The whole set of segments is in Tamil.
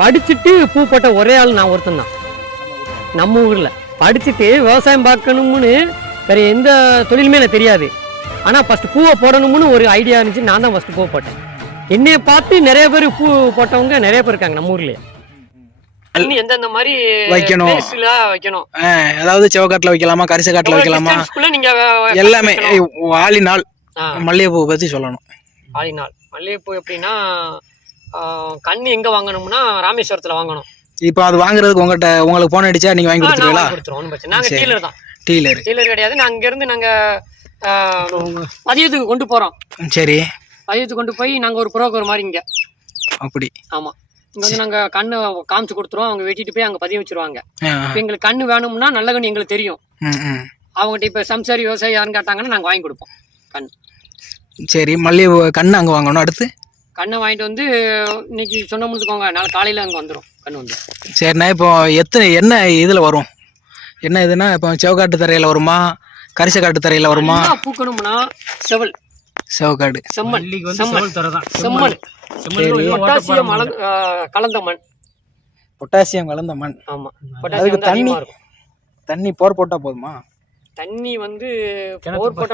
படிச்சுட்டு பூ போட்ட ஒரே ஆள் நான் ஒருத்தன் தான் நம்ம ஊரில். படிச்சுட்டு விவசாயம் பார்க்கணும்னு வேற எந்த தொழிலுமே எனக்கு தெரியாது. ஆனால் ஃபஸ்ட்டு பூவை போடணும்னு ஒரு ஐடியா இருந்துச்சு. நான் தான் ஃபஸ்ட்டு பூவை போட்டேன். என்னைய பார்த்து நிறைய பேர் பூ போட்டவங்க நிறைய பேர் இருக்காங்க நம்ம ஊர்லயே. எந்தெந்த மாதிரி வைக்கணும். வைக்கணும். அதாவது செவக்காட்டுல வைக்கலாமா கரிச காட்டுல வைக்கலாமா? எல்லாமே வைக்கணும். ஆளி நாள் ஆ, மல்லிகைப்பூ பத்தி சொல்லணும். ஆளிநாள் மல்லிகைப்பூ எப்படின்னா கண்ணு எங்க வாங்கணும்னா ராமேஸ்வரத்துல வாங்கணும். இப்போ அது வாங்குறதுக்கு உங்ககிட்ட உங்களுக்கு போன் அடிச்சா நீங்க வாங்கி கொடுத்துருவீங்களா? வாங்கி கொடுத்துருவோம் ஒண்ணும் பிரச்சனை நாங்க சரி. டீலர் தான். டீலர். டீலர் கிடையாது. நாங்க இங்க இருந்து நாங்க ஆ, பதியத்துக்கு கொண்டு போறோம். சரி. பதியத்துக்கு கொண்டு போய் நாங்க ஒரு புரோக்கர் மாதிரி இங்க. அப்படி. ஆமா. இங்க வந்து நாங்க கண்ணு காமிச்சு கொடுத்துருவோம். அவங்க வெட்டிட்டு போய் அங்க பதிய வச்சிருவாங்க. இப்ப எங்களுக்கு கண்ணு வேணும்னா நல்ல கண்ணு எங்களுக்கு தெரியும். அவங்ககிட்ட இப்ப சம்சாரி விவசாயி யாருன்னு கேட்டாங்கன்னா நாங்க வாங்கி கொடுப்போம். கண் சரி. மல்லிகைப்பூ கண்ணு அங்க வாங்கணும். அடுத்து? கண்ணை வாங்கிட்டு வந்து இன்னைக்கு சொன்ன முடிச்சுக்கோங்க. நாளை காலையில அங்க வந்துடும் கண்ணு வந்து. சரிண்ணா இப்போ எத்தனை என்ன இதுல வரும்? என்ன இதுனா இப்போ செவக்காட்டு தரையில வருமா? கரிச காட்டு தரையில வருமா? பூக்கணும்னா செவல். செவக்காடு. செம்மண். செம்மண். தர தான் செம்மண். பொட்டாசியம் ஆ, கலந்த மண். பொட்டாசியம் கலந்த மண். ஆமா. அதுக்கு தண்ணி தண்ணி போர் போட்டா போதுமா? தண்ணி வந்து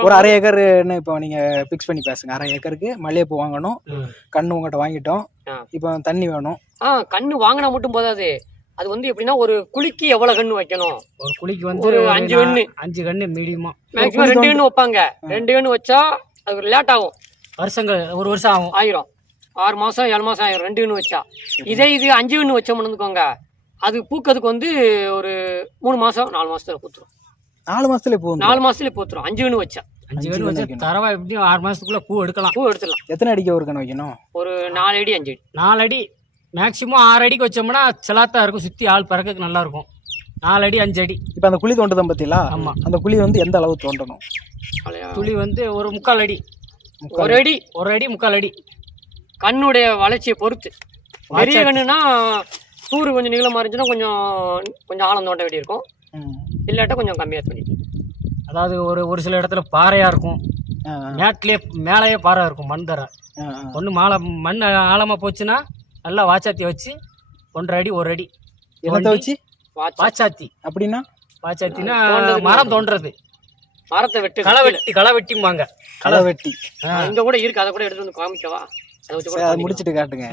ஒரு அரை ஏக்கர்னு இப்போ நீங்க பிக்ஸ் பண்ணி பேசுங்க. அரை ஏக்கருக்கு மல்லிகைப்பூ வாங்கணும். கண்ணு உங்கள்கிட்ட வாங்கிட்டோம். இப்போ தண்ணி வேணும். ஆ கண்ணு வாங்கினா மட்டும் போதாது. அது வந்து எப்படின்னா ஒரு குழிக்கு எவ்வளவு கண்ணு வைக்கணும்? ஒரு குழிக்கு வந்து ஒரு அஞ்சு கண்ணு. அஞ்சு கண்ணு மீடியமா. மேக்ஸிமம் ரெண்டு கண்ணு வைப்பாங்க. ரெண்டு கண்ணு வச்சா அது லேட் ஆகும். வருஷங்கள் ஒரு வருஷம் ஆகும். ஆயிரும். ஆறு மாசம் ஏழு மாசம் ஆயிரும் ரெண்டு கண்ணு வச்சா. இதே இது அஞ்சு கண்ணு வச்சோம்னு வந்துக்கோங்க அது பூக்கிறதுக்கு வந்து ஒரு மூணு மாசம் நாலு மாசத்துல பூத்துரும். நாலு மாசத்துல பூ. நாலு மாசத்துல பூத்துரும் அஞ்சு கண்ணு வச்சா. அஞ்சு கண்ணு வச்சா. தரவா எப்படியும் ஆறு மாசத்துக்குள்ள பூ எடுக்கலாம். பூ எடுத்துடலாம். எத்தனை அடிக்க ஒரு கண்ணு வைக்கணும்? ஒரு நாலு அடி அஞ்சு அடி. நாலு அடி. மேக்சிமம் ஆறு அடிக்கு வச்சோம்னா சிலாத்தா இருக்கும். சுத்தி ஆள் பறக்கக்கு நல்லா இருக்கும். நாலு அடி அஞ்சு அடி. இப்போ அந்த குழி தோண்டுதான் பத்திலா? ஆமா. அந்த குழி வந்து எந்த அளவு தோண்டணும். துளி வந்து ஒரு முக்கால் அடி. ஒரு அடி. ஒரு அடி முக்கால் அடி. கண்ணுடைய வளர்ச்சியை பொறுத்து. பெரிய கண்ணுனா தூறு கொஞ்சம் நீளமா இருந்துச்சுன்னா கொஞ்சம் கொஞ்சம் ஆழம் தோண்ட வேண்டி இருக்கும் ம். இல்லாட்டா கொஞ்சம் கம்மியா பண்ணி அதாவது ஒரு ஒரு சில இடத்துல பாறையா இருக்கும். மேட்லயே மேலேயே பாறை இருக்கும் மண் தர. ஒன்று மாலை மண் ஆழமா போச்சுன்னா நல்லா வாச்சாத்தி வச்சு ஒன்றரை அடி ஒரு அடி. என்னத்தை வச்சு? வாச்சாத்தி அப்படின்னா? வாச்சாத்தினா தோண்டதுக்கு மரம் தோண்டுறது மரத்தை வெட்டு களை வெட்டி களை வெட்டிம்பாங்க களை வெட்டி இங்க கூட இருக்கு. அதை கூட எடுத்து வந்து காமிக்கவா அதை வச்சு கூட. முடிச்சிட்டு காட்டுங்க.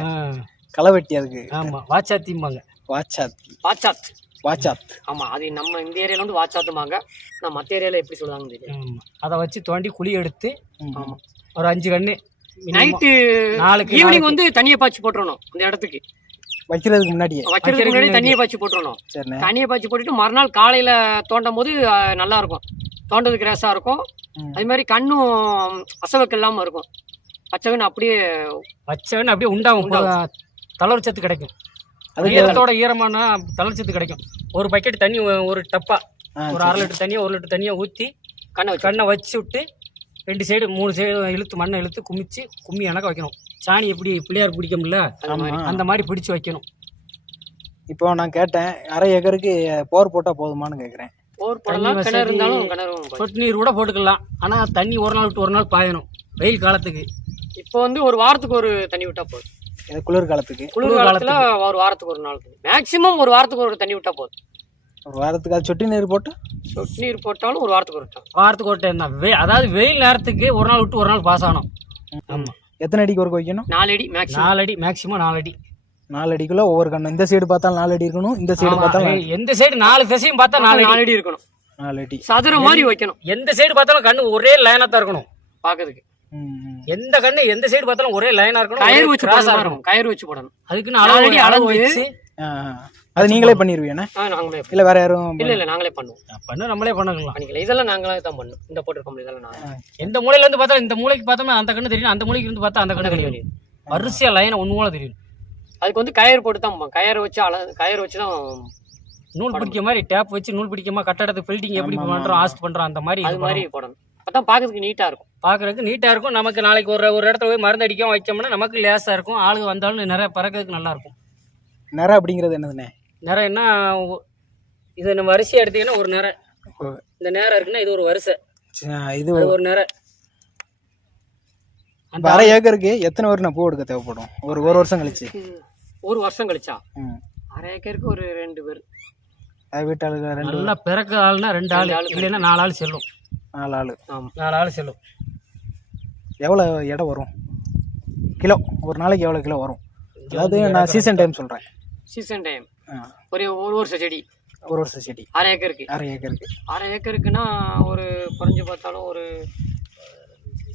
களை வெட்டி அதுக்கு. ஆமா வாச்சாத்திம்பாங்க வாச்சாத் வாச்சாத் வாச்சாத் ஆமா அது நம்ம இந்த ஏரியால வந்து வாச்சாத்துமாங்க நான் மத்த ஏரியால எப்படி சொல்லுவாங்கன்னு தெரியல. ஆமா. அதை வச்சு தோண்டி குழி எடுத்து ம். ஆமா. ஒரு அஞ்சு கண்ணு. நைட்டு நாளுக்கு ஈவினிங். வந்து தண்ணியை பாய்ச்சி போட்டுறணும் அந்த இடத்துக்கு. வைக்கிறதுக்கு முன்னாடியே. வைக்கிறதுக்கு முன்னாடி தண்ணியை பாய்ச்சி போட்டுறணும். தண்ணியை பாய்ச்சி போட்டுட்டு மறுநாள் காலையில தோண்டும் போது நல்லா இருக்கும். தோண்டதுக்கு ரேஸா இருக்கும். அதே மாதிரி கண்ணும் அசவக்கு இல்லாம இருக்கும். பச்சைக்கண்ணு அப்படியே வச்சவொடனே அப்படியே உண்டாகும். தளர் சத்து கிடைக்கும். ஈரத்தோட ஈரமான தளர் சத்து கிடைக்கும். ஒரு பக்கெட் தண்ணி ஒரு டப்பா ஒரு அரை லிட்டர் தண்ணியை ஒரு லிட்டர் தண்ணியை ஊற்றி கண்ணை வச்சு. கண்ணை வச்சு விட்டு ரெண்டு சைடு மூணு சைடு இழுத்து மண்ணை இழுத்து குமிச்சு கும்மி எனக்கு வைக்கணும். சாணி எப்படி பிள்ளையார் பிடிக்கும்ல? அந்த மாதிரி ஆமா. அந்த மாதிரி பிடிச்சு வைக்கணும். இப்போ நான் கேட்டேன் அரை ஏக்கருக்கு போர் போட்டா போதுமான்னு கேக்குறேன். போர் போடலாம் கிணறு இருந்தாலும் பாய்ச்சலாம். சொட்டு நீர் கூட போட்டுக்கலாம். ஆனால் தண்ணி ஒரு நாள் விட்டு ஒரு நாள் பாயணும் வெயில் காலத்துக்கு. இப்போ வந்து ஒரு வாரத்துக்கு ஒரு தண்ணி விட்டா போதும். இது குளிர் காலத்துக்கு குளிர் குளிர் காலத்துல ஒரு வாரத்துக்கு ஒரு நாள் மேக்சிமம் ஒரு வாரத்துக்கு ஒரு தண்ணி விட்டா போதும். ஒரு வாரத்துக்கு அது சொட்டு நீர் போட்டு? சொட்டு நீர் போட்டாலும் ஒரு வாரத்துக்கு ஒரு time. வாரத்துக்கு ஒரு டைம் தான். வெ அதாவது வெயில் நேரத்துக்கு ஒரு நாள் விட்டு ஒரு நாள் பாஸ் ஆகணும். ஆமாம் எத்தனை அடிக்கு ஒரு வைக்கணும்? நாலு அடி மேக்சிமம் நாலு அடி மேக்ஸிமம் நாலு அடி. நாலு அடிக்குள்ள ஒவ்வொரு கண்ணு. இந்த சைடு பார்த்தாலும் நாலு அடி இருக்கணும் இந்த சைடு ஏய், எந்த சைடு நாலு திசையும் பார்த்தா நாலு நாலு அடி இருக்கணும். நாலு அடி. சதுரம் மாதிரி வைக்கணும். எந்த சைடு பார்த்தாலும் கண்ணு ஒரே லைனா தான் இருக்கணும். ம். எந்த கண்ணு எந்த சைடு பார்த்தாலும் ஒரே லைனா இருக்கணும் கயிறு வச்சு இருக்கணும். கயிறு வச்சு போடணும். அதுக்குன்னு நாலு அளவு வச்சு. அது நீங்களே நாங்களே இல்ல வேற யாரும் இல்ல இல்ல நாங்களே பண்ணுவோம். பண்ணு நம்மளே பண்ணிக்கலாம் பண்ணிக்கலாம். இதெல்லாம் நாங்களே தான் பண்ணும் இந்த போட்டிருக்கோம் இதெல்லாம் நாங்க. எந்த மூலையில இருந்து பார்த்தாலும் இந்த மூலைக்கு பார்த்தோம்னா அந்த கண்ணு தெரியும் அந்த மூலைக்கு இருந்து பார்த்தா அந்த கண்ணு தெரியும். தெரியும். வரிசையா லைனை ஒண்ணு மூலம் தெரியும். அதுக்கு வந்து கயிறு போட்டு தான் போவோம். கயிறு வச்சு அள கயிறு வச்சு தான் நூல் பிடிக்க மாதிரி டேப் வச்சு நூல் பிடிக்காம கட்டடத்துக்கு பில்டிங் எப்படி. பண்றோம் ஆஸ்ட் பண்றோம் அந்த மாதிரி அது மாதிரி போடணும். அதான் பாக்குறதுக்கு நீட்டா இருக்கும். பாக்குறதுக்கு நீட்டா இருக்கும். நமக்கு நாளைக்கு ஒரு ஒரு இடத்துல போய் மருந்து அடிக்காம வைச்சோம்னா நமக்கு லேசா இருக்கும். ஆளுங்க வந்தாலும் நிறைய பறக்கிறதுக்கு நல்லா இருக்கும். நிறம் அப்படிங்கிறது என்னதுண்ணே? நிறையன்னா இது நம்ம வரிசையா எடுத்தீங்கன்னா ஒரு நிறை. இந்த நேரம் இருக்குன்னா இது ஒரு வரிசை. இது ஒரு நிறை. இப்ப அரை ஏக்கருக்கு எத்தனை வருஷம் பூ எடுக்க தேவைப்படும்? ஒரு ஒரு வருஷம் கழிச்சு. ஒரு வருஷம் கழிச்சா? அரை ஏக்கருக்கு ஒரு ரெண்டு பேர் அது வீட்டாளுங்க ரெண்டு நல்லா பிறக்க ஆள்னா ரெண்டு ஆள். ரெண்டு ஆளு. இல்லைன்னா நாலு ஆள் செல்லும். நாலு ஆள் ஆமாம் நாலு ஆள் செல்லும் எவ்வளோ இடம் வரும் கிலோ ஒரு நாளைக்கு எவ்வளோ கிலோ வரும் அதாவது நான் சீசன் டைம் சொல்கிறேன் சீசன் டைம் ஒரு ஒரு வருஷம் செடி ஒரு வருஷம் செடி அரை ஏக்கருக்கு அரை ஏக்கருக்கு அரை ஏக்கருக்குன்னா ஒரு குறைஞ்சு பார்த்தாலும் ஒரு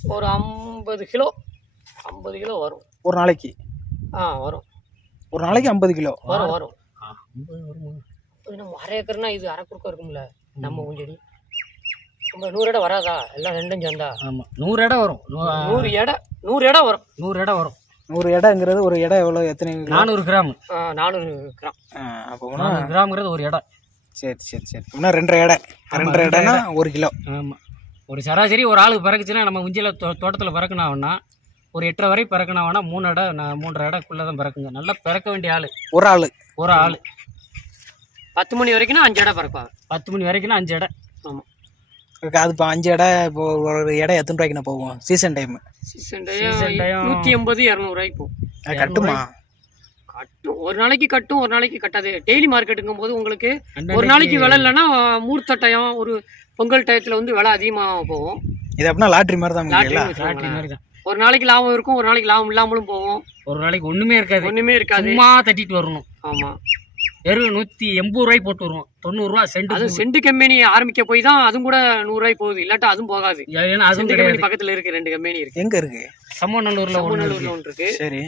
ஒரு ஐம்பது கிலோ ஐம்பது கிலோ வரும் ஒரு நாளைக்கு ஆ வரும் ஒரு நாளைக்கு ஐம்பது கிலோ வரும் வரும் அரை ஏக்கர்னா இது அரை குறுக்க இருக்கும்ல நம்ம ஊஞ்செடி நம்ம நூறு இடம் வராதா? எல்லாம் ரெண்டும் சேர்ந்தா? ஆமா. நூறு இடம் வரும். நூ- நூறு இடம் நூறு இடம் வரும். நூறு இடம் வரும். நூறு இடங்கிறது ஒரு இடம் எவ்வளோ எத்தனை? நானூறு கிராம். நானூறு கிராம். அப்போ நானூறு கிராம்ங்கிறது ஒரு இடம். சரி சரி சரி. அப்படின்னா ரெண்டரை இடம் ரெண்டரை இடம்னா ஒரு கிலோ. ஆமா. ஒரு சராசரி ஒரு ஆளுக்கு பிறக்குச்சுன்னா நம்ம உஞ்சில தோ தோட்டத்தில் பிறக்கணாவனா ஒரு எட்டரை வரை பிறக்கணாவனா மூணு இடம் நான் மூன்றரை இடக்குள்ளே தான் பிறக்குங்க. நல்லா பிறக்க வேண்டிய ஆள். ஒரு ஆள். ஒரு ஆள். பத்து மணி வரைக்கும்னா அஞ்சு இடம் பறப்பாங்க. பத்து மணி வரைக்கும்னா அஞ்சு இடம். ஆமாம் அது இப்போ அஞ்சு இடம் இப்போ ஒரு இடம் எத்தனை ரூபாய்க்கு நான் போகும் சீசன் டைம் சீசன் டைம். நூற்றி எண்பது இரநூறுவாய்க்கு போகும் கட்டுமா? கட்டும். ஒரு நாளைக்கு கட்டும் ஒரு நாளைக்கு கட்டாது. டெய்லி மார்க்கெட்டுங்கும் போது உங்களுக்கு ஒரு நாளைக்கு விலை இல்லைன்னா மூர்த்த டயம் ஒரு பொங்கல் டயத்தில் வந்து விலை அதிகமாக போகும். இது அப்படின்னா லாட்ரி மாதிரி தான் லாட்டரி மாதிரி தான். ஒரு நாளைக்கு லாபம் இருக்கும் ஒரு நாளைக்கு லாபம் இல்லாமலும் போகும். ஒரு நாளைக்கு ஒண்ணுமே இருக்காது. ஒண்ணுமே இருக்காது. சும்மா தட்டிட்டு வரணும். ஆமா. வெறும் நூத்தி எண்பது ரூபாய் போட்டு வருவோம். தொண்ணூறு ரூபா சென்ட் அது செண்டு கம்பெனி ஆரம்பிக்க போய் தான் அதுவும் கூட நூறு ரூபாய் போகுது. இல்லாட்டா அதுவும் போகாது. ஏன்னா அதுவும் கிடையாது கம்பெனி பக்கத்துல இருக்கு ரெண்டு கம்பெனி இருக்கு. எங்க இருக்கு? சம்மநல்லூர்ல இருக்கு. ஒன்று இருக்கு. சரி.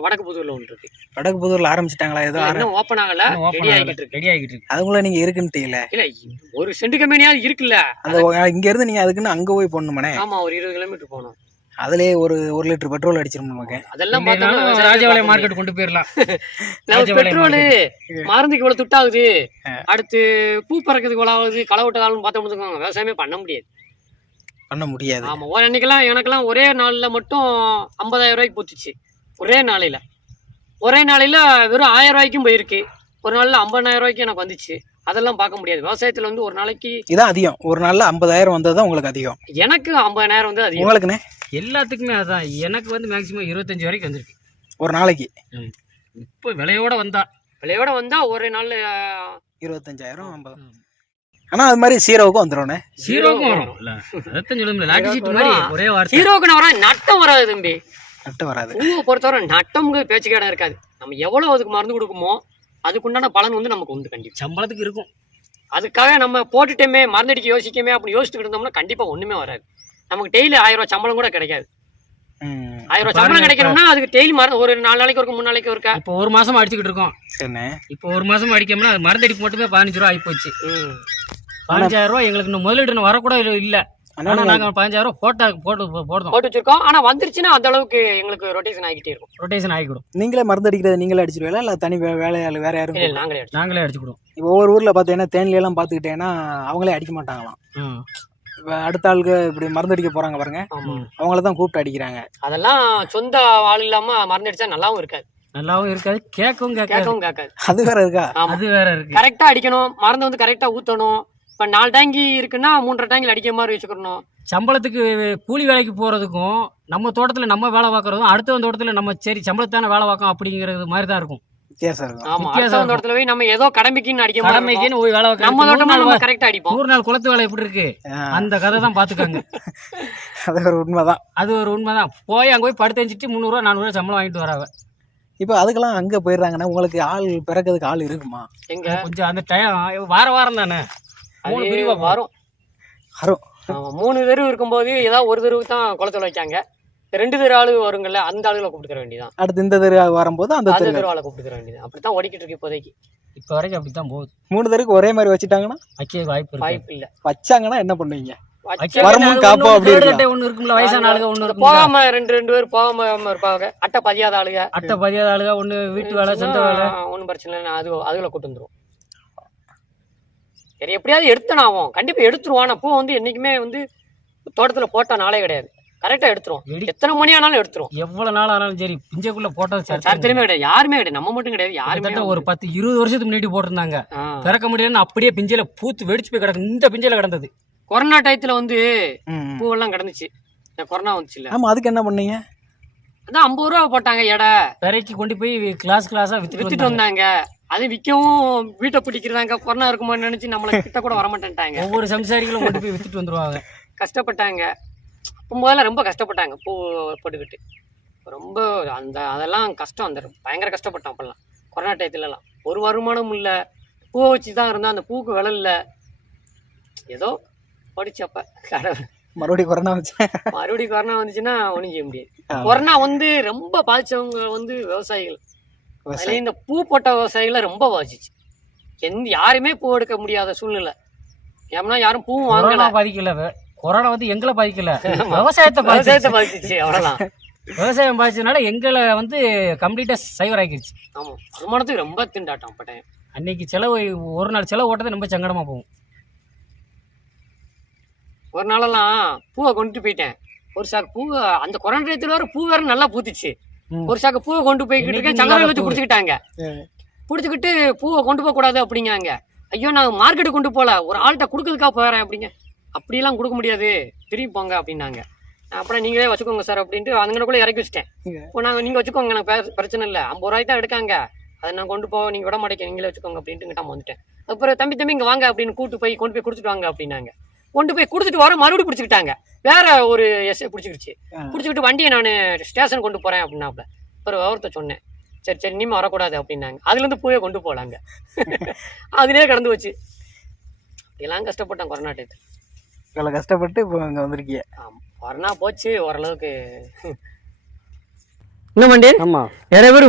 வடக்கு புதூர்ல ஒன்று இருக்கு. வடக்கு புதூர்ல ஆரம்பிச்சிட்டாங்களா? ஏதோ இன்னும் ஓப்பன் ஆகல. ரெடி ஆகிட்டு இருக்கு. ரெடி ஆகிட்டு இருக்கு. அதுக்குள்ள நீங்க இருக்குன்ட்டீங்களே? இல்ல ஒரு செண்டு கம்பெனியாவது இருக்குல்ல. அந்த ஒ- இங்க இருந்து நீங்க அதுக்குன்னு அங்க போய் போடணுமானே ஆமா ஒரு இருபது கிலோமீட்டர் போகணும். அதுலயே ஒரு ஒரு லிட்டர் பெட்ரோல் அடிச்சிரும் நமக்கு. அதெல்லாம் பார்த்தோம்னா ராஜபாளையம் மார்க்கெட் கொண்டு போயிடலாம் நம்ம பெட்ரோலு மருந்துக்கு இவ்வளவு துட்டாகுது. அடுத்து பூ பறக்கிறதுக்கு இவ்வளவு ஆகுது. களை விட்டதாலும் பார்த்தோம்னு விவசாயமே பண்ண முடியாது. பண்ண முடியாது. ஆமா ஒரு அன்னைக்கெல்லாம் எனக்கெல்லாம் ஒரே நாள்ல மட்டும் ஐம்பதாயிரம் ரூபாய்க்கு போத்துச்சு ஒரே நாளையில. ஒரே நாளையில வெறும் ஆயிரம் ரூபாய்க்கும் போயிருக்கு. ஒரு நாள்ல ஐம்பதாயிரம் ரூபாய்க்கு எனக்கு வந்துச்சு. அதெல்லாம் பார்க்க முடியாது. விவசாயத்துல வந்து ஒரு நாளைக்கு இதான் அதிகம். ஒரு நாள்ல ஐம்பதாயிரம் வந்தது தான் உங்களுக்கு அதிகம். எனக்கு ஐம்பதாயிரம் வந்து அதிகம். உங்களுக்குண்ணே எல்லாத்துக்குமே அதான். எனக்கு வந்து மேக்சிமம் இருபத்தஞ்சு வரைக்கும் வந்திருக்கு. ஒரு நாளைக்கு? இப்போ விலையோட வந்தா. விலையோட வந்தா ஒரே நாள்ல இருபத்தஞ்சாயிரம் ஐம்பது ஆனா அது மாதிரி சீரோவுக்கும் வந்துடும்ண்ணே ஜீரோக்கும் வரும் அதான் சொல்லுங்க லாட்டி சீட் மாதிரி ஒரே ஹீரோக்கு நான் வரேன். நட்டம் வராது தம்பி. நட்டு வராது. பூவை பொறுத்தவரை நட்டம்ங்கிறது பேச்சுக்கேடா இருக்காது. நம்ம எவ்வளவு அதுக்கு மருந்து கொடுக்குமோ அதுக்குண்டான பலன் வந்து நமக்கு உண்டு கண்டிப்பா. சம்பளத்துக்கு இருக்கும். அதுக்காக நம்ம போட்டுட்டோமே மருந்தடிக்க யோசிக்கமே அப்படி யோசிச்சுட்டு இருந்தோம்னா கண்டிப்பா ஒண்ணுமே வராது. நமக்கு டெய்லி ஆயிரம் ரூபாய் சம்பளம் கூட கிடைக்காது. ஆயிரம் ரூபாய் சம்பளம் கிடைக்கணும்னா அதுக்கு டெய்லி மருந்து ஒரு நாலு நாளைக்கு ஒருக்க மூணு நாளைக்கு ஒருக்கா? இப்போ ஒரு மாசம் அடிச்சுக்கிட்டு இருக்கோம். சரிண்ணே இப்போ ஒரு மாசம் அடிக்கோம்னா அது மருந்தடிப்பு மட்டுமே பதினஞ்சு ரூபா ஆகி போச்சு. பதினஞ்சாயிரம் ரூபா எங்களுக்கு இன்னும் முதலீடு வரக்கூட இல்ல. ஆனா ஆனா நாங்க பதினஞ்சாயிரம் போட்டா போட்டு போடுறோம் போட்டு வச்சிருக்கோம். ஆனா வந்துருச்சுன்னா அந்த அளவுக்கு எங்களுக்கு ரொட்டேஷன் ஆகிட்டே இருக்கும். ரொட்டேஷன் ஆகிக்கிடும். நீங்களே மருந்து அடிக்கிறது நீங்களே அடிச்சிருவீங்களா? இல்ல தனி வேலையாள் வேற யாரும் இல்ல, நாங்களே. நாங்களே அடிச்சுக்கிடுவோம். இப்போ ஒவ்வொரு ஊர்ல பார்த்தீங்கன்னா தேனில எல்லாம் பார்த்துக்கிட்டேன்னா அவங்களே அடிக்க மாட்டாங்களாம். அடுத்த ஆளுக்கு இப்படி மருந்து அடிக்க போறாங்க பாருங்க. ஆமா. அவங்கள தான் கூப்பிட்டு அடிக்கிறாங்க. அதெல்லாம் சொந்த ஆள் இல்லாம மருந்து அடிச்சா நல்லாவும் இருக்காது. நல்லாவும் இருக்காது. கேட்கவும் கேட்காது. கேட்கவும் கேட்காது. அது வேற இருக்கா? ஆமா. அது வேற இருக்கு. கரெக்டா அடிக்கணும். மருந்து வந்து கரெக்டா ஊத்தணும். இப்ப நாலு டேங்கி இருக்குன்னா மூன்றரை டேங்கில் அடிக்கிற மாதிரி வச்சுக்கணும் சம்பளத்துக்கு கூலி வேலைக்கு போறதுக்கும் நம்ம தோட்டத்துல நம்ம வேலை பார்க்கறதும் அடுத்த தோட்டத்துல நம்ம சரி சம்பளத்தான வேலை பார்க்கோம் அப்படிங்கிறது மாதிரி தான் இருக்கும். தோட்டத்துல போய் நம்ம ஏதோ கடமைக்குன்னு அடிக்க. கடமைக்குன்னு போய் வேலை நம்ம தோட்டமா நம்ம நாள் கரெக்டா அடிப்போம். நூறு நாள் குளத்து வேலை எப்படி இருக்கு? அந்த கதை தான் பாத்துக்காங்க. அது ஒரு உண்மைதான். அது ஒரு உண்மைதான். போய் அங்க போய் படுத்து முந்நூறுவா நானூறுவா சம்பளம் வாங்கிட்டு வராவ. இப்போ அதுக்கெல்லாம் அங்க போயிடுறாங்கன்னா உங்களுக்கு ஆள் பிறக்கிறதுக்கு ஆள் இருக்குமா? எங்க? கொஞ்சம் அந்த டைம் வார வாரம் தானே? மூணு அது பிரிவா வரும் வரும். ஆமா, மூணு தெரு இருக்கும்போது ஏதாவது ஒரு தெருவுக்கு தான் குளத்துல வைக்காங்க. ரெண்டு தெரு ஆளு வருங்கல்ல அந்த ஆளுகளை கூப்பிட்டுக்கிற வேண்டியதான் அடுத்து இந்த தெரு வரும்போது அந்த தெரு தெரு ஆளை. கூப்பிட்டுக்கிற வேண்டியது அப்படித்தான் ஓடிக்கிட்டு இருக்கு இப்போதைக்கு. இப்ப வரைக்கும் அப்படித்தான் போகுது. மூணு தெருக்கு ஒரே மாதிரி வச்சுட்டாங்கன்னா? வைக்க வாய்ப்பு இருக்கு. வாய்ப்பு இல்ல. வச்சாங்கன்னா என்ன பண்ணுவீங்க? காப்போம் ஒண்ணு, அப்படி ஒண்ணு இருக்கும்ல வயசான ஆளுங்க ஒண்ணு போகாம ரெண்டு ரெண்டு பேர் போகாம இருப்பாங்க. அட்டை பதியாத ஆளுங்க. அட்டை பதியாத ஆளுங்க ஒண்ணு வீட்டு வேலை சொந்த வேலை. ஒன்றும் பிரச்சனை இல்லை. அது அதுல கூட்டு வந்துரும் சரி எப்படியாவது எடுத்தன ஆகும் கண்டிப்பா எடுத்துருவான். பூ வந்து என்னைக்குமே வந்து தோட்டத்துல போட்ட நாளே கிடையாது. கரெக்டா எடுத்துரும். எடி- எத்தனை மணி ஆனாலும் எடுத்துரும். எவ்வளவு நாள் ஆனாலும் சரி பிஞ்சைக்குள்ள போட்டது சரித்திரம் சரித்திரமே கிடையாது. யாருமே கிடையாது. நம்ம மட்டும் கிடையாது. யாருமே ஒரு பத்து இருபது வருஷத்துக்கு முன்னாடி போட்டிருந்தாங்க. ஆ. பிறக்க முடியலன்னு அப்படியே பிஞ்சையில பூத்து வெடிச்சு போய் கிடக்கு. இந்த பிஞ்சையில கிடந்தது. கொரோனா டயத்துல வந்து. பூவெல்லாம் கிடந்துச்சு. கொரோனா வந்துச்சு இல்ல ஆமா அதுக்கு என்ன பண்ணீங்க? அதான் ஐம்பது ரூபா போட்டாங்க எடை. பிறக்கி கொண்டு போய் கிளாஸ் கிளாஸாக வித்துட்டு வித்துட்டு வந்தாங்க. அது விற்கவும் வீட்டை பிடிக்கிறாங்க கொரோனா இருக்குமோன்னு நினைச்சு நம்மள கிட்ட கூட வர மாட்டேன்ட்டாங்க ஒவ்வொரு சம்சாரிகளும் கொண்டு போய் வித்துட்டு வந்துருவாங்க. கஷ்டப்பட்டாங்க. அப்போ முதல்ல ரொம்ப கஷ்டப்பட்டாங்க. பூ போட்டுக்கிட்டு ரொம்ப அந்த அதெல்லாம் கஷ்டம். அந்த பயங்கர கஷ்டப்பட்டோம் அப்பெல்லாம். கொரோனா டயத்துலலாம். ஒரு வருமானமும் இல்லை. பூவை வச்சு தான் இருந்தால் அந்த பூவுக்கு விலை இல்லை. ஏதோ படிச்சப்ப கடவுள். மறுபடியும் கொரோனா வச்சு மறுபடியும் கொரோனா வந்துச்சுன்னா ஒன்றும் செய்ய முடியாது. கொரோனா வந்து ரொம்ப பாதிச்சவங்க வந்து விவசாயிகள். அதுலேயும் இந்த பூ போட்ட விவசாயிகளை ரொம்ப பாதிச்சிச்சு எந்த யாருமே பூ எடுக்க முடியாத சூழ்நிலை. ஏன்னா யாரும் பூவும் வாங்கல. பாதிக்கல. கொரோனா வந்து எங்களை பாதிக்கல. விவசாயத்தை விவசாயத்தை பாதிச்சு பாதிச்சிச்சு அவ்வளோதான் விவசாயம் பாதிச்சதுனால எங்களை வந்து கம்ப்ளீட்டா சைவர் ஆக்கிடுச்சு ஆமாம் வருமானத்துக்கு ரொம்ப திண்டாட்டம் அப்ப time. அன்னைக்கு செலவு ஒரு நாள் செலவு ஓட்டது ரொம்ப சங்கடமா போகும். ஒரு நாளெல்லாம் பூவை கொண்டுட்டு போயிட்டேன். ஒரு சாக்கு பூ அந்த கொரோனா டயத்தில் வர பூ வேற நல்லா பூத்துச்சு. ஒரு சாக்கு பூவை கொண்டு போய்கிட்டு இருக்கேன். இல்லாத வச்சு. பிடிச்சிக்கிட்டாங்க பிடிச்சிக்கிட்டு பூவை கொண்டு போக கூடாது அப்படிங்காங்க. ஐயோ நான் மார்க்கெட்டு கொண்டு போகல. ஒரு ஆள்கிட்ட கொடுக்கறதுக்காக போகிறேன் அப்படிங்க. அப்படிலாம் கொடுக்க முடியாது. திரும்பி போங்க அப்படின்னாங்க. அப்புறம் நீங்களே வச்சுக்கோங்க சார் அப்படின்ட்டு அதுங்கக்குள்ளே இறக்கி வச்சிட்டேன். இப்போ நாங்கள் நீங்கள் வச்சுக்கோங்க. எனக்கு பிரச்சனை இல்லை. ஐம்பது ரூபாய்க்கு தான் எடுக்காங்க. அதை நான் கொண்டு போக நீங்கள் விட மாட்டேங்க. நீங்களே வச்சுக்கோங்க அப்படின்ட்டு கிட்ட வந்துட்டேன். அப்புறம் தம்பி தம்பி இங்கே வாங்க அப்படின்னு கூட்டு போய் கொண்டு போய் கொடுத்துட்டு வாங்க அப்படின்னாங்க. கொண்டு போய் கொடுத்துட்டு வர மறுபடியும் பிடிச்சிக்கிட்டாங்க. வேற ஒரு எஸ் பிடிச்சிக்கிடுச்சு. பிடிச்சிக்கிட்டு வண்டியை நான் ஸ்டேஷன் கொண்டு போகிறேன் அப்படின்னாப்ல. அப்புறம் விவரத்தை சொன்னேன். சரி சரி இனிமே வரக்கூடாது அப்படின்னாங்க. அதுலேருந்து பூவே கொண்டு போகலாங்க அதுலேயே கடந்து வச்சு அப்படிலாம் கஷ்டப்பட்டேன் கொரோனா டயத்து இவ்வளோ கஷ்டப்பட்டு இப்போ இங்கே வந்திருக்கீங்க. ஆமாம் கொரோனா போச்சு ஓரளவுக்கு. என்ன வண்டி ஆமா. நிறைய பேர்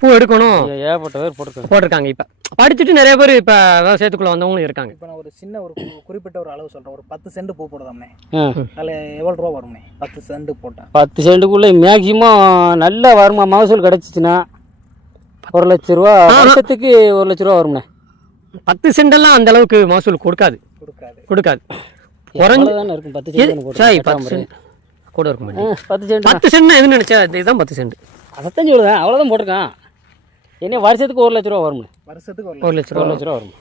பூ எடுக்கணும். ஏகப்பட்ட பேர் போட்டுருக்காங்க. போட்டிருக்காங்க. இப்போ படிச்சுட்டு நிறைய பேர் இப்போ விவசாயத்துக்குள்ள வந்தவங்களும் இருக்காங்க. இப்போ நான் ஒரு சின்ன ஒரு குறிப்பிட்ட ஒரு அளவு சொல்கிறேன் ஒரு பத்து சென்ட் பூ போடுதாம்ண்ணே ஆ. அதில் எவ்வளோ ரூபா வரும்ண்ணே பத்து சென்ட் போட்டேன் பத்து சென்ட்டுக்குள்ளே மேக்சிமம் நல்ல வருமா? மகசூல் கிடச்சிச்சின்னா ஒரு லட்ச ரூபா வருஷத்துக்கு ஒரு லட்ச ரூபா வரும்ண்ணே பத்து சென்டெல்லாம் அந்த அளவுக்கு மகசூல் கொடுக்காது. கொடுக்காது. கொடுக்காது. குறைஞ்சு தானே இருக்கும்? பத்து சென்ட் கூட இருக்கும் பத்து சென்ட் பத்து சென்ட் எதுன்னு நினைச்சா இதுதான் பத்து சென்ட். அதைத்தான் சொல்லுதேன் அவ்வளோதான் போட்டிருக்கான். என்ன வருஷத்துக்கு ஒரு லட்ச ரூபா வரும்ண்ணே வருஷத்துக்கு ஒரு ஒரு லட்ச ஒரு ரூபா லட்ச ரூபா வரும்.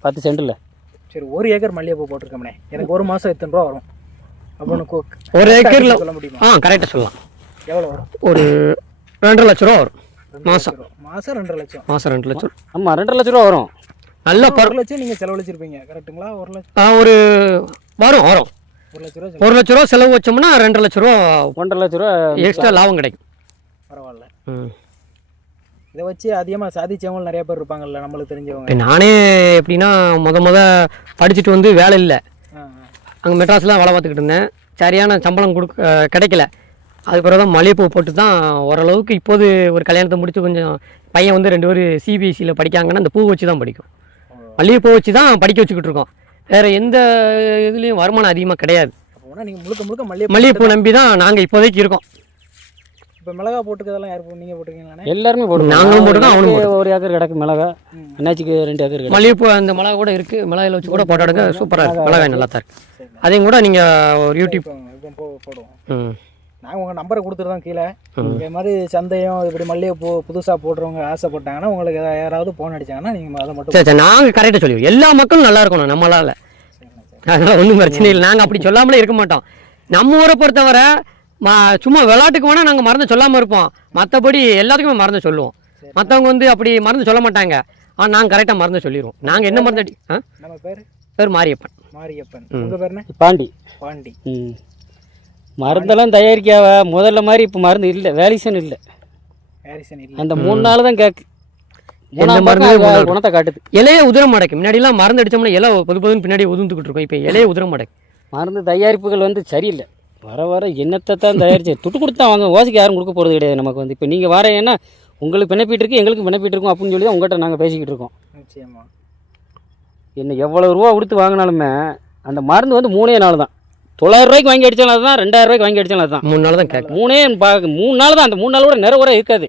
பத்து சென்டில் சரி ஒரு ஏக்கர் மல்லிகைப்பூ போட்டிருக்கோம்ண்ணே எனக்கு ஒரு மாதம் எத்தனை ரூபா வரும்? அப்படின்னு கு- ஒரு ஏக்கர்ல சொல்ல முடியுமா? ஆ கரெக்டாக சொல்லலாம். எவ்வளோ வரும்? ஒரு ரெண்டரை லட்ச ரூபா வரும். மாசம். மாதம் ரெண்டரை லட்சம். மாதம் ரெண்டு லட்சம். ஆமாம் ரெண்டரை லட்ச ரூபா வரும். நல்ல பர் ஒரு லட்சம் நீங்கள் செலவழிச்சிருப்பீங்க கரெக்ட்டுங்களா ஒரு லட்சம். ஆ, ஒரு வரும் வரும். ஒரு லட்ச ரூபா செலவு. ஒரு லட்ச ரூபா செலவு வச்சோம்னா ரெண்டரை லட்ச ரூபா ஒன்றரை லட்ச ரூபா எக்ஸ்ட்ரா லாபம் கிடைக்கும். பரவாயில்ல. ம். இதை வச்சு அதிகமாக சாதிச்சவங்க நிறைய பேர் இருப்பாங்கல்ல நம்மளுக்கு தெரிஞ்சவங்க. நானே எப்படின்னா முத முத படிச்சுட்டு வந்து வேலை இல்லை. அங்கே மெட்ராஸில் வேலை பார்த்துக்கிட்டு இருந்தேன். சரியான சம்பளம் கொடுக்க கிடைக்கல. அதுக்கு பிறகு தான் மல்லிகைப்பூ போட்டு தான் ஓரளவுக்கு இப்போது ஒரு கல்யாணத்தை முடிச்சு கொஞ்சம் பையன் வந்து ரெண்டு பேரும் சிபிஎஸ்சியில் படிக்காங்கன்னா அந்த பூ வச்சு தான் படிக்கும் மல்லிகைப்பூ வச்சு தான் படிக்க வச்சுக்கிட்டு இருக்கோம். வேறு எந்த இதுலேயும் வருமானம் அதிகமாக கிடையாது. நீங்கள் முழுக்க முழுக்க மல்லிகை மல்லிகைப்பூ நம்பி தான் நாங்கள் இப்போதைக்கு இருக்கோம். இப்போ மிளகா போட்டுக்கிறதெல்லாம் யார் போ- நீங்க போட்டுருக்கீங்களாண்ணே எல்லாருமே போடுவோம் நாங்களும் போட்டுருக்கோம், அவனும் எனக்கு ஒரு ஏக்கர் கிடக்கு மிளகா. அண்ணாச்சிக்கு ரெண்டு ஏக்கர் கிடக்கு. மல்லிகைப்பூ அந்த மிளகா கூட இருக்குது மிளகாயில் வச்சு கூட போட்டோ எடுக்க சூப்பராக இருக்குது மிளகாய் நல்லா தான் இருக்குது அதையும் கூட நீங்கள் ஒரு யூடியூப் போடுவோம். ம். நாங்கள் உங்கள் நம்பரை கொடுத்துருந்தோம் கீழே. இதே மாதிரி சந்தையும் இப்படி மல்லிகை பூ புதுசாக போடுறவங்க ஆசைப்பட்டாங்கன்னா உங்களுக்கு யாராவது ஃபோன் அடிச்சாங்கன்னா நீங்கள் அதை மட்டும் சரி சரி நாங்கள் கரெக்டாக சொல்லிடுவோம். எல்லா மக்களும் நல்லா இருக்கணும் நம்மளால. அதனால ஒன்றும் பிரச்சனை இல்லை. நாங்கள் அப்படி சொல்லாமலே இருக்க மாட்டோம். நம்ம ஊரை பொறுத்தவரை மா சும்மா விளாட்டுக்கு வேணால் நாங்கள் மறந்து சொல்லாமல் இருப்போம். மற்றபடி எல்லாத்துக்குமே மறந்து சொல்லுவோம். மற்றவங்க வந்து அப்படி மறந்து சொல்ல மாட்டாங்க. ஆனால் நாங்கள் கரெக்டாக மறந்து சொல்லிடுவோம். நாங்கள் என்ன மறந்து அடி ஆ? நம்ம பேர்? பேர் மாரியப்பன். மாரியப்பன். பாண்டி. பாண்டி. ம். மருந்தெல்லாம் தயாரிக்காவ? முதல்ல மாதிரி இப்போ மருந்து இல்லை வேலிசன் இல்லை. அந்த மூணு நாள் தான் மருந்து நாள்? குணத்தை காட்டுது. இலையே உதிர மாட்டேக்கு முன்னாடிலாம் மறந்து அடிச்சோம்னா இலை பொது பொதுன்னு பின்னாடி உதிர்ந்துக்கிட்டு இருக்கோம். இப்போ இலையே உதிர மாட்டேக்கு மருந்து தயாரிப்புகள் வந்து சரியில்லை. வர வர என்னத்தை தான் தயாரிச்சு துட்டு கொடுத்து தான் வாங்க. ஓசிக்கு யாரும் கொடுக்க போகிறது கிடையாது நமக்கு வந்து. இப்போ நீங்கள் வரீங்கன்னா உங்களுக்கு பெனிஃபிட் இருக்குது எங்களுக்கு பெனிஃபிட் இருக்கும் அப்படின்னு சொல்லி தான் உங்கள்கிட்ட நாங்கள் பேசிக்கிட்டு இருக்கோம். நிச்சயமா. என்ன எவ்வளோ ரூபா கொடுத்து வாங்கினாலுமே அந்த மருந்து வந்து மூணே நாள் தான். தொள்ளாயிரம் ரூபாய்க்கு வாங்கி அடித்தாலும் அதுதான் ரெண்டாயிரம் ரூபாய்க்கு வாங்கி அடித்தாலும் அதுதான். மூணு நாள் தான் கேட்கும் மூணே பா- மூணு நாள் தான் அந்த மூணு நாள் கூட நிறைய கூட இருக்காது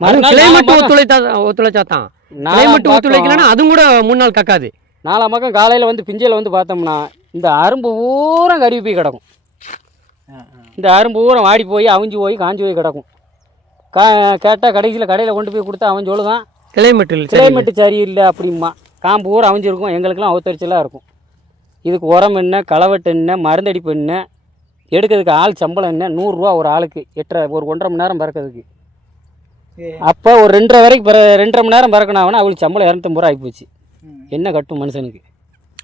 மறுநாள் கிளைமேட் நாலாம் ஒத்துழைத்தா ஒத்துழைச்சா தான் கிளைமேட் பக்கம் ஒத்துழைக்கலன்னா அதுவும் கூட மூணு நாள் கக்காது நாலாம் பக்கம் காலையில் வந்து பிஞ்சையில் வந்து பார்த்தோம்னா இந்த அரும்பு பூரா கருவி போய் கிடக்கும். இந்த அரும்பு பூரா வாடி போய் அவிஞ்சு போய் காஞ்சி போய் கிடக்கும். கா கேட்டால் கடைசியில் கடையில் கொண்டு போய் கொடுத்தா அவன் சொல்லுதான் கிளைமேட் இல்லை கிளைமேட்டு சரியில்லை. அப்படிம்மா காம்பு பூரா அவிஞ்சிருக்கும் எங்களுக்கெல்லாம் அவத்தரிச்சலாக இருக்கும். இதுக்கு உரம் என்ன களவெட்டு என்ன மருந்தடிப்பு என்ன எடுக்கிறதுக்கு ஆள் சம்பளம் என்ன நூறுரூவா ஒரு ஆளுக்கு எட்டரை ஒரு ஒன்றரை மணி நேரம் பறக்கிறதுக்கு. அப்போ ஒரு ரெண்டரை வரைக்கும் பிற ரெண்டரை மணி நேரம் பறக்கணும் அவனா அவளுக்கு சம்பளம் இரநூத்தம்பது ரூபா ஆகிப்போச்சு. என்ன கட்டும் மனுஷனுக்கு?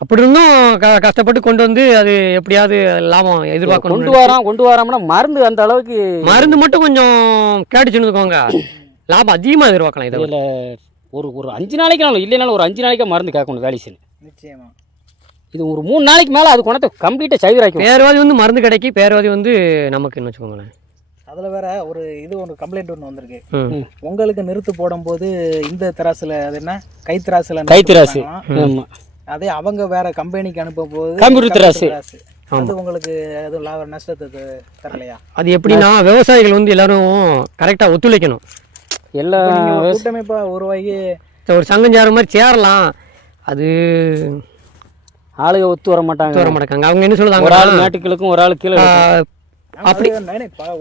அப்படி இருந்தும் க கஷ்டப்பட்டு கொண்டு வந்து அது எப்படியாவது லாபம் கொண்டு எதிர்பார்க்கணும் வரான் கொண்டு வராமனா மருந்து அந்த அளவுக்கு மருந்து மட்டும் கொஞ்சம் கேட்டுச்சுன்னு வச்சுக்கோங்க. லாபம் அதிகமாக எதிர்பார்க்கலாம். இதில் ஒரு ஒரு அஞ்சு நாளைக்கு நாளும் இல்லைனாலும் ஒரு அஞ்சு நாளைக்கு மருந்து கேட்கணும் வேலிசன் நிச்சயமா. இது ஒரு மூணு நாளைக்கு மேலே அது குணத்தை கம்ப்ளீட்டாக சைவராக்கும் பேர்வாதி வந்து மருந்து கிடைக்கி பேர்வாதி வந்து நமக்குன்னு வச்சுக்கோங்களேன். அதுல வேற ஒரு இது ஒன்று கம்ப்ளைண்ட் ஒன்று வந்திருக்கு. உங்களுக்கு நிறுத்து போடும்போது இந்த திராசுல அது என்ன? கை திராசுல கை நிறுத்து திராசு போட்டாங்களாம். ஆமாம் அதே அவங்க வேற கம்பெனிக்கு அனுப்பும் போது கம்ப்யூட்டர் திராசு. அது உங்களுக்கு எதுவும் லாப நஷ்டத்தை தரலையா? அது எப்படின்னா விவசாயிகள் வந்து எல்லாரும் கரெக்டாக ஒத்துழைக்கணும். எல்லா இப்ப நீங்க ஒரு கூட்டமைப்பா உருவாகி ஒரு சங்கம் சேர மாதிரி சேரலாம். அது ஆளுக ஒத்து வர மாட்டாங்க. வர மாட்டாங்க. அவங்க என்ன ஒரு ஆள் சொல்லுவாங்க மேட்டுக்களுக்கும் ஒரு ஆள் கீழே அப்படி-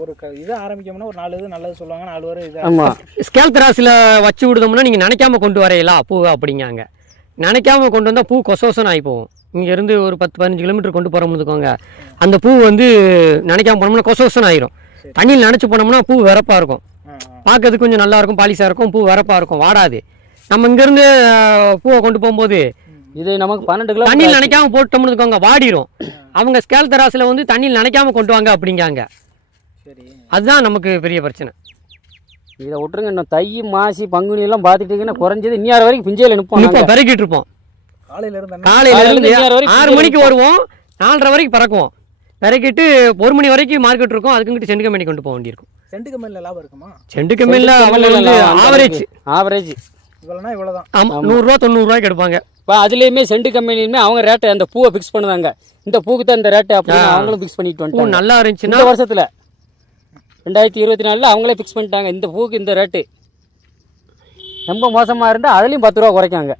ஒரு இது ஆரம்பிக்கணும்னா ஒரு நாலு இது நல்லது சொல்லுவாங்க நாலு பேர் இது ஆமாம் ஸ்கேல் திராசில் வச்சு விடுதோம்னா நீங்கள் நினைக்காம கொண்டு வரையலாம் பூ அப்படிங்காங்க. நினைக்காம கொண்டு வந்தால் பூ கொசோசன் ஆகி போகும். இங்கேருந்து ஒரு பத்து பதினஞ்சு கிலோமீட்டர் கொண்டு போகிறோம்னு வச்சுக்கோங்க அந்த பூ வந்து நினைக்காம போனோம்னா கொசோசன் ஆயிரும். தண்ணியில் நினச்சி போனோம்னா பூ வரப்பாக இருக்கும். பார்க்கறதுக்கு கொஞ்சம் நல்லா இருக்கும் பாலிஷாக இருக்கும் பூ வரப்பாக இருக்கும் வாடாது. நம்ம இங்கேருந்து பூவை கொண்டு போகும்போது இது நமக்கு பன்னெண்டு கிலோ தண்ணியில் நினைக்காம போட்டோம்னு வச்சுக்கோங்க வாடிரும். அவங்க ஸ்கேல் தராசில் வந்து தண்ணியில் நினைக்காம கொண்டு வாங்க அப்படிங்காங்க. சரி. அதுதான் நமக்கு பெரிய பிரச்சனை. இதை விட்டுருங்க இன்னும் தை மாசி பங்குனி எல்லாம் பார்த்துட்டீங்கன்னா குறைஞ்சது இன்னியார வரைக்கும் பிஞ்சையில் நிற்போம் நிற்போம் பெருக்கிட்டு இருப்போம். காலையில இருந்து ஆறு மணிக்கு வருவோம் நாலரை வரைக்கும் பறக்குவோம். பிறக்கிட்டு ஒரு மணி வரைக்கும் மார்க்கெட் இருக்கும் அதுக்குங்கிட்டு செண்டு கம்பெனி கொண்டு போக வேண்டியிருக்கும். சென்ட் கம்பெனில லாபம் இருக்குமா? செண்டு கம்பெனியில் ஆவரேஜ் ஆவரேஜ் இவ்வளோனா இவ்வளவுதான். ஆமாம் நூறுரூவா தொண்ணூறுரூவாய்க்கு எடுப்பாங்க. இப்போ அதுலேயுமே செண்டு கம்பெனிலுமே அவங்க ரேட்டை அந்த பூவை ஃபிக்ஸ் பண்ணுவாங்க. இந்த பூக்கு தான் இந்த ரேட்டு அப்படின்னு அவங்களும் ஃபிக்ஸ் பண்ணிட்டு வந்துட்டாங்க. நல்லா இருந்துச்சுன்னா இந்த வருஷத்தில். ரெண்டாயிரத்தி இருபத்தி நாலில் அவங்களே ஃபிக்ஸ் பண்ணிட்டாங்க இந்த பூக்கு இந்த ரேட்டு ரொம்ப மோசமாக இருந்தால் அதுலேயும் பத்து ரூபா குறைக்காங்க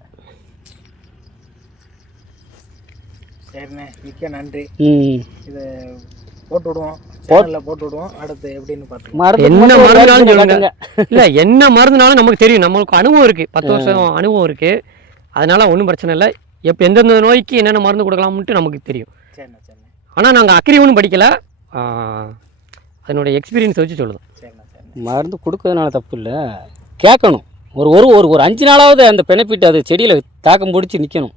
சரிண்ணே மிக்க நன்றி. ம். இதை போட்டு விடுவோம் போட்டு விடுவோம் அடுத்து எப்படின்னு பார்த்துக்கலாம். மருந்து என்ன மருந்துனாலும் சொல்லுங்க. இல்லை என்ன மருந்துனாலும் நமக்கு தெரியும். நம்மளுக்கு அனுபவம் இருக்குது பத்து வருஷம் அனுபவம் இருக்குது அதனால ஒன்றும் பிரச்சனை இல்லை. எப்போ எந்தெந்த நோய்க்கு என்னென்ன மருந்து கொடுக்கலாம்ன்ட்டு நமக்கு தெரியும். ஆனால் நாங்கள் அக்கறை ஒன்றும் படிக்கலை. அதனுடைய எக்ஸ்பீரியன்ஸ் வச்சு சொல்லுதோம். மருந்து கொடுக்கறதுனால தப்பு இல்லை. கேட்கணும். ஒரு ஒரு ஒரு ஒரு அஞ்சு நாளாவது அந்த பெனிஃபிட் அது செடியில் தாக்கம் பிடிச்சி நிற்கணும்